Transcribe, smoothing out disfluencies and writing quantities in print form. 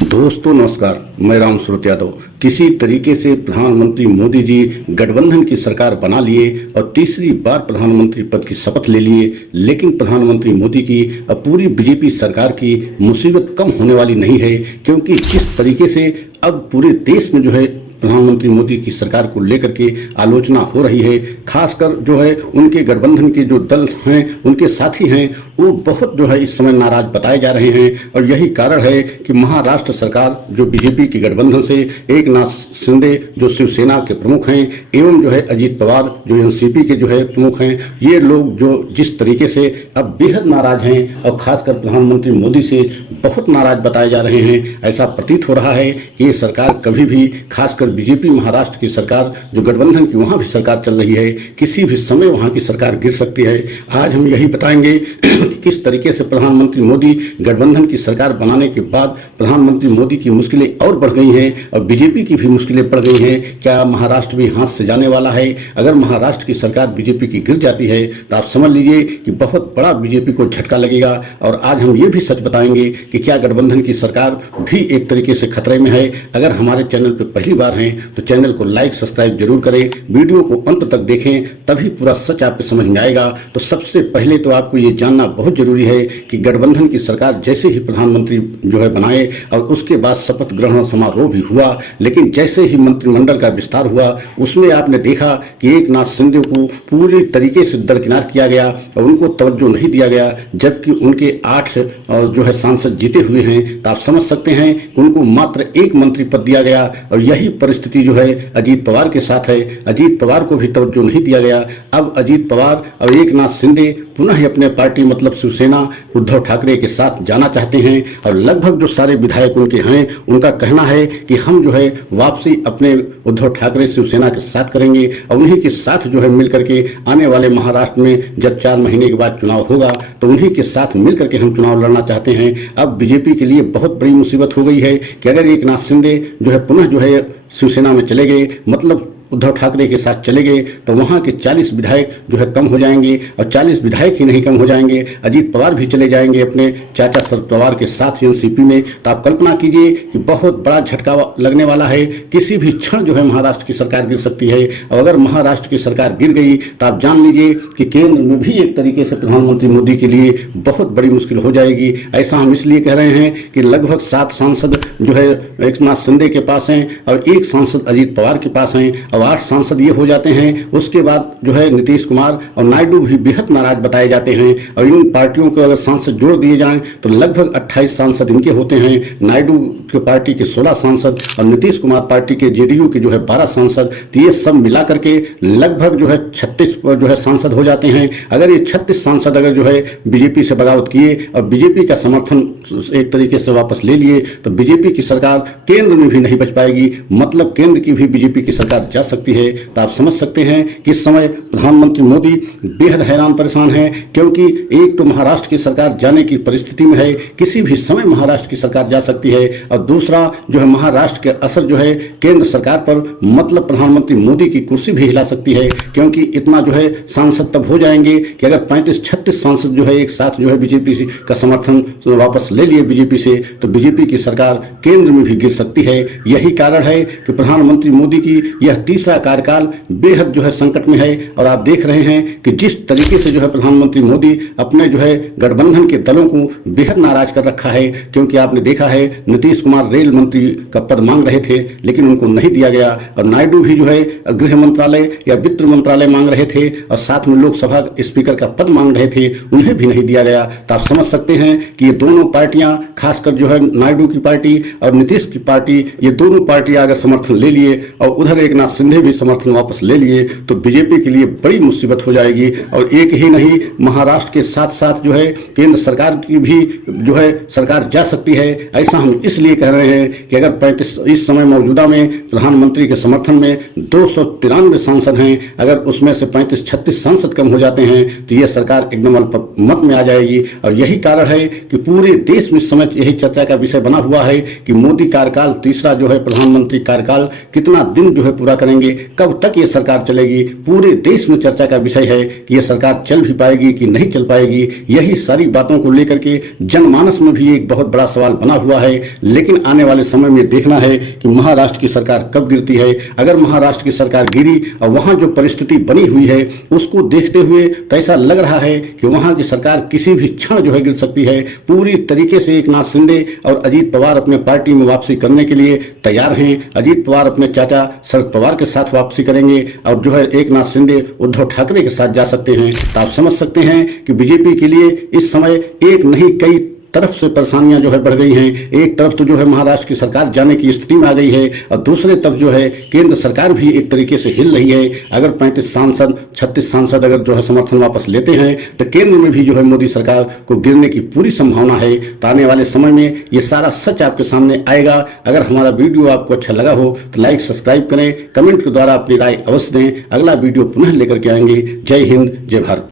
दोस्तों नमस्कार, मैं राम सूरत यादव। किसी तरीके से प्रधानमंत्री मोदी जी गठबंधन की सरकार बना लिए और तीसरी बार प्रधानमंत्री पद की शपथ ले लिए, लेकिन प्रधानमंत्री मोदी की अब पूरी बीजेपी सरकार की मुसीबत कम होने वाली नहीं है, क्योंकि जिस तरीके से अब पूरे देश में जो है प्रधानमंत्री मोदी की सरकार को लेकर के आलोचना हो रही है, खासकर जो है उनके गठबंधन के जो दल हैं, उनके साथी हैं, वो बहुत जो है इस समय नाराज बताए जा रहे हैं। और यही कारण है कि महाराष्ट्र सरकार जो बीजेपी के गठबंधन से एकनाथ शिंदे जो शिवसेना के प्रमुख हैं एवं जो है अजीत पवार जो एनसीपी के जो है प्रमुख हैं, ये लोग जो जिस तरीके से अब बेहद नाराज हैं और खासकर प्रधानमंत्री मोदी से बहुत नाराज बताए जा रहे हैं। ऐसा प्रतीत हो रहा है कि ये सरकार कभी भी, खासकर बीजेपी महाराष्ट्र की सरकार जो गठबंधन की वहां भी सरकार चल रही है, किसी भी समय वहां की सरकार गिर सकती है। आज हम यही बताएंगे कि किस तरीके से प्रधानमंत्री मोदी गठबंधन की सरकार बनाने के बाद प्रधानमंत्री मोदी की मुश्किलें और बढ़ गई हैं और बीजेपी की भी मुश्किलें बढ़ गई हैं। क्या महाराष्ट्र भी हाथ से जाने वाला है? अगर महाराष्ट्र की सरकार बीजेपी की गिर जाती है तो आप समझ लीजिए कि बहुत बड़ा बीजेपी को झटका लगेगा। और आज हम ये भी सच बताएंगे कि क्या गठबंधन की सरकार भी एक तरीके से खतरे में है। अगर हमारे चैनल पर पहली बार हैं तो चैनल को लाइक सब्सक्राइब जरूर करें, वीडियो को अंत तक देखें, तभी पूरा सच आपको समझ में आएगा। तो सबसे पहले तो आपको ये जानना बहुत जरूरी है कि गठबंधन की सरकार जैसे ही प्रधानमंत्री जो है बनाए और उसके बाद शपथ ग्रहण समारोह भी हुआ, लेकिन जैसे ही मंत्रिमंडल का विस्तार हुआ उसमें आपने देखा कि एकनाथ शिंदे को पूरी तरीके से दरकिनार किया गया और उनको तवज्जो नहीं दिया गया, जबकि उनके 8 जो है सांसद जीते हुए हैं। तो आप समझ सकते हैं कि उनको मात्र 1 मंत्री पद दिया गया और यही परिस्थिति जो है अजीत पवार के साथ है। अजीत पवार को भी तवज्जो नहीं दिया गया। अब अजीत पवार और एकनाथ शिंदे पुनः ही अपने पार्टी मतलब शिवसेना उद्धव ठाकरे के साथ जाना चाहते हैं और लगभग जो सारे विधायक उनके हैं उनका कहना है कि हम जो है वापसी अपने उद्धव ठाकरे शिवसेना के साथ करेंगे और उन्हीं के साथ जो है मिलकर के आने वाले महाराष्ट्र में जब 4 महीने के बाद चुनाव होगा तो उन्हीं के साथ मिलकर के हम चुनाव लड़ना चाहते हैं। अब बीजेपी के लिए बहुत बड़ी मुसीबत हो गई है कि अगर एकनाथ शिंदे जो है पुनः जो है शिवसेना में चले गए, मतलब उद्धव ठाकरे के साथ चले गए, तो वहां के 40 विधायक जो है कम हो जाएंगे और 40 विधायक ही नहीं कम हो जाएंगे, अजीत पवार भी चले जाएंगे अपने चाचा शरद पवार के साथ एनसीपी में। तो आप कल्पना कीजिए कि बहुत बड़ा झटका लगने वाला है। किसी भी क्षण जो है महाराष्ट्र की सरकार गिर सकती है और अगर महाराष्ट्र की सरकार गिर गई तो आप जान लीजिए कि केंद्र में भी एक तरीके से प्रधानमंत्री मोदी के लिए बहुत बड़ी मुश्किल हो जाएगी। ऐसा हम इसलिए कह रहे हैं कि लगभग 7 सांसद जो है एकनाथ शिंदे के पास हैं और 1 सांसद अजीत पवार के पास हैं और 8 सांसद ये हो जाते हैं। उसके बाद जो है नीतीश कुमार और नायडू भी बेहद नाराज बताए जाते हैं और इन पार्टियों को अगर सांसद जोड़ दिए जाएं तो लगभग 28 सांसद इनके होते हैं। नायडू के पार्टी के 16 सांसद और नीतीश कुमार पार्टी के जेडीयू के जो है 12 सांसद, तो ये सब मिला करके लगभग जो है 36 जो है सांसद हो जाते हैं। अगर ये 36 सांसद अगर जो है बीजेपी से बगावत किए और बीजेपी का समर्थन एक तरीके से वापस ले लिए तो बीजेपी की सरकार केंद्र में भी नहीं बच पाएगी, मतलब केंद्र की भी बीजेपी की सरकार जा सकती है। तो आप समझ सकते हैं कि इस समय प्रधानमंत्री मोदी बेहद हैरान परेशान हैं, क्योंकि एक तो महाराष्ट्र की सरकार जाने की परिस्थिति में है, किसी भी समय महाराष्ट्र की सरकार जा सकती है, और दूसरा जो है महाराष्ट्र के असर जो है केंद्र सरकार पर, मतलब प्रधानमंत्री मोदी की कुर्सी भी हिला सकती है, क्योंकि इतना जो है सांसद तब हो जाएंगे कि अगर 35-36 सांसद जो है एक साथ जो है बीजेपी का समर्थन वापस ले लिए बीजेपी से, तो बीजेपी की सरकार केंद्र में भी गिर सकती है। यही कारण है कि प्रधानमंत्री मोदी की यह तीसरा कार्यकाल बेहद जो है संकट में है। और आप देख रहे हैं कि जिस तरीके से जो है प्रधानमंत्री मोदी अपने जो है गठबंधन के दलों को बेहद नाराज कर रखा है, क्योंकि आपने देखा है नीतीश कुमार रेल मंत्री का पद मांग रहे थे लेकिन उनको नहीं दिया गया, और नायडू भी जो है गृह मंत्रालय या वित्त मंत्रालय मांग रहे थे और साथ में लोकसभा स्पीकर का पद मांग रहे थे, उन्हें भी नहीं दिया गया। तो आप समझ सकते हैं कि ये दोनों पार्टियां, खासकर जो है नायडू की पार्टी और नीतीश की पार्टी, ये दोनों पार्टियां अगर समर्थन ले लिए और उधर एकनाथ शिंदे भी समर्थन वापस ले लिए तो बीजेपी के लिए बड़ी मुसीबत हो जाएगी। और एक ही नहीं, महाराष्ट्र के साथ साथ जो है केंद्र सरकार की भी जो है सरकार जा सकती है। ऐसा हम इसलिए कह रहे हैं कि अगर 35 इस समय मौजूदा में प्रधानमंत्री के समर्थन में 293 सांसद हैं, अगर उसमें से 35-36 सांसद कम हो जाते हैं तो यह सरकार एकदम अल्पमत में आ जाएगी। और यही कारण है कि पूरे देश में इस समय यही चर्चा का विषय बना हुआ है कि मोदी कार्यकाल तीसरा जो है प्रधानमंत्री कार्यकाल कितना दिन जो है पूरा करेंगे। चलेंगे, कब तक ये सरकार चलेगी, पूरे देश में चर्चा का विषय है कि ये सरकार चल भी पाएगी कि नहीं चल पाएगी। यही सारी बातों को लेकर के जनमानस में भी एक बहुत बड़ा सवाल बना हुआ है। लेकिन आने वाले समय में देखना है कि महाराष्ट्र की सरकार कब गिरती है। अगर महाराष्ट्र की सरकार गिरी और वहां जो परिस्थिति बनी हुई है उसको देखते हुए तो ऐसा लग रहा है कि वहां की सरकार किसी भी क्षण जो है गिर सकती है। पूरी तरीके से एकनाथ शिंदे और अजीत पवार अपने पार्टी में वापसी करने के लिए तैयार हैं। अजीत पवार अपने चाचा शरद पवार के साथ वापसी करेंगे और जो है एकनाथ शिंदे उद्धव ठाकरे के साथ जा सकते हैं। तो आप समझ सकते हैं कि बीजेपी के लिए इस समय एक नहीं कई तरफ से परेशानियां जो है बढ़ गई हैं। एक तरफ तो जो है महाराष्ट्र की सरकार जाने की स्थिति में आ गई है और दूसरे तरफ जो है केंद्र सरकार भी एक तरीके से हिल रही है। अगर 35 सांसद 36 सांसद अगर जो है समर्थन वापस लेते हैं तो केंद्र में भी जो है मोदी सरकार को गिरने की पूरी संभावना है। तो आने वाले समय में ये सारा सच आपके सामने आएगा। अगर हमारा वीडियो आपको अच्छा लगा हो तो लाइक सब्सक्राइब करें, कमेंट के द्वारा अपनी राय अवश्य दें। अगला वीडियो पुनः लेकर के आएंगे। जय हिंद, जय भारत।